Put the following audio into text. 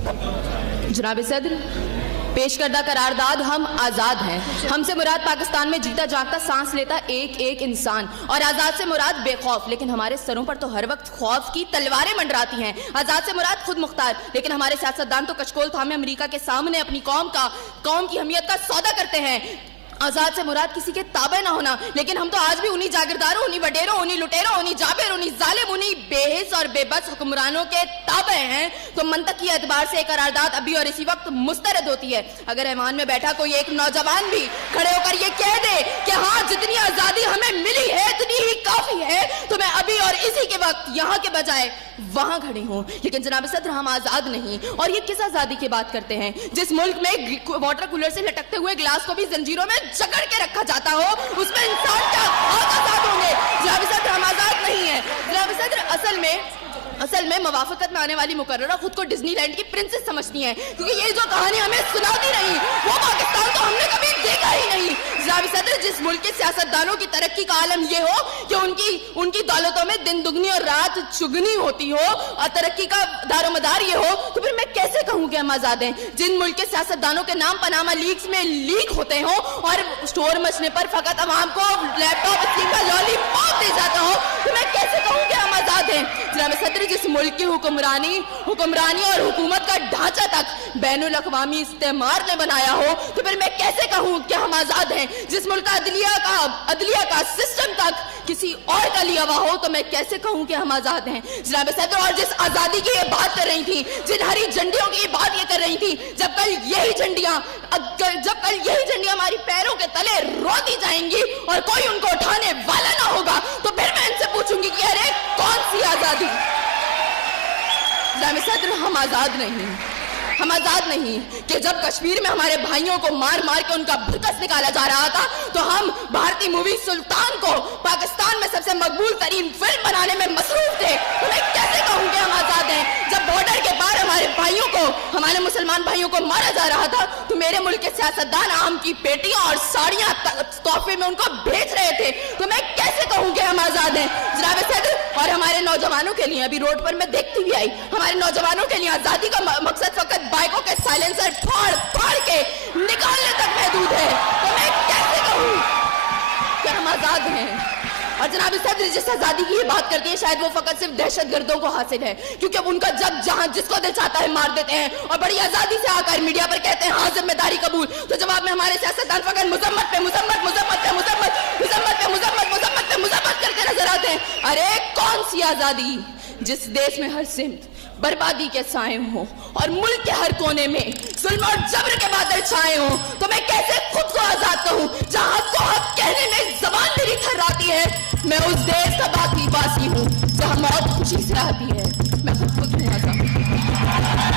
जनाब सदर, पेश करदा करारदाद हम आज़ाद हैं। हमसे मुराद पाकिस्तान में जीता जागता सांस लेता एक एक इंसान, और आज़ाद से मुराद बेखौफ, लेकिन हमारे सरों पर तो हर वक्त खौफ की तलवारें मंडराती हैं। आज़ाद से मुराद खुद मुख्तार, लेकिन हमारे सियासतदान तो कचकोल थामे अमेरिका के सामने अपनी कौम की अहमियत का सौदा करते हैं। आज़ाद से मुराद किसी के ताबे ना होना, लेकिन हम तो आज भी उन्हीं जागीरदारों, उन्हीं वडेरों, उन्हीं लुटेरों, उन्हीं जाबिर, उन्हीं जालिम, उन्हीं बेहिस और बेबस हुक्मरानों के ताबे हैं। तो मंतक की एतबार से करारदाद अभी और इसी वक्त मुस्तरद होती है। अगर ऐवान में बैठा कोई एक नौजवान भी खड़े होकर ये कह दे कि हाँ, जितनी आज़ादी हमें मिली है उतनी ही काफी है, तो मैं अभी और इसी के वक्त यहाँ के बजाय वहां खड़ी हूँ। लेकिन जनाब सदर, हम आजाद नहीं। और ये किस आजादी की बात करते हैं जिस मुल्क में वाटर कूलर से लटकते हुए गिलास को भी जंजीरों में जकड़ के रखा जाता हो, उसमें इंसान क्या आजाद होंगे? जनाब सदर, हम आजाद नहीं है। जनाब सदर, असल में मवाफकत में आने वाली मुकर्ररा खुद को डिज्नीलैंड की प्रिंसेस समझती हैं, क्योंकि ये जो कहानी हमें सुनाती रही वो पाकिस्तान तो हमने कभी देखा ही नहीं। जनाब सदर, जिस मुल्क के सियासतदानों की तरक्की का आलम ये हो कि उनकी दौलतों में दिन दुगनी और रात चुगनी होती हो और तरक्की का दारोमदार ये हो, तो फिर मैं कैसे कहूँ कि हम आजाद हैं? जिन मुल्क के सियासतदानों के नाम पनामा लीक्स में लीक होते हो और स्टोर मचने पर फकत अवाम को लैपटॉप स्कीम का लॉलीपॉप दे जाता हो, तो मैं कैसे कहूँ कि हम आजाद हैं? जनाब सदर, जिस मुल्क की हुक्मरानी और हुकूमत का ढांचा तक बैनुल अक़वामी इस्तेमार ने बनाया हो, तो फिर मैं कैसे कहूँ कि हम आजाद हैं? जिस मुल्क का अदलिया का सिस्टम तक किसी और का लिया हुआ हो, तो मैं कैसे कहूँ कि हम आजाद हैं? जनाब सदर, और जिस आजादी की ये बात कर रही थी, जिन हरी झंडियों की ये बात ये कर रही थी, जब कल यही झंडियां हमारी पैरों के तले रोती जाएंगी और कोई उनको उठाने वाला ना होगा, तो फिर मैं इनसे पूछूंगी कि अरे कौन सी आजादी? जनाब सदर, हम आजाद नहीं कि जब कश्मीर में हमारे भाइयों को मार मार के उनका भरकस निकाला जा रहा था, तो हम भारतीय मूवी सुल्तान को पाकिस्तान में सबसे मकबूल तरीन फिल्म बनाने में मसरूफ थे। तो मैं कैसे कहूँ कि हम आजाद हैं? जब बॉर्डर के पार हमारे मुसलमान भाइयों को मारा जा रहा था, तो मेरे मुल्क के सियासतदान आम की पेटियां और साड़ियां तोहफे में उनको भेज रहे थे। तो मैं कैसे कहूँ कि हम आजाद हैं? जनाब सदर, और हमारे नौजवानों के लिए, अभी रोड पर मैं देखती भी आई, हमारे नौजवानों के लिए आजादी का मकसद फकत बाइकों के साइलेंसर फाड़ के निकालने तक महदूद है। तो मैं कैसे कहूँ कि हम आजाद हैं? और जनाब सदर, जिस आजादी की ये बात करती है, शायद वो फकत सिर्फ दहशतगर्दों को हासिल है, क्योंकि उनका जब जहां जिसको दिल चाहता है मार देते हैं और बड़ी आजादी से आकर मीडिया पर कहते हैं हाँ जिम्मेदारी कबूल। तो जवाब में हमारे सियासतदान फकत मुजम्मत करके नजर आते हैं। अरे कौन सी आजादी जिस देश में हर सिमत बर्बादी के साए हो और मुल्क के हर कोने में जुल्म और जबर के बादल छाए हो? तो मैं कैसे खुद को आजाद कहूँ जहाँ हक को हक कहने में जबान मेरी थर्राती है? मैं उस देश का बाकी वासी हूँ जहाँ मौत खुशी से आती है। मैं खुद हूँ आजाद।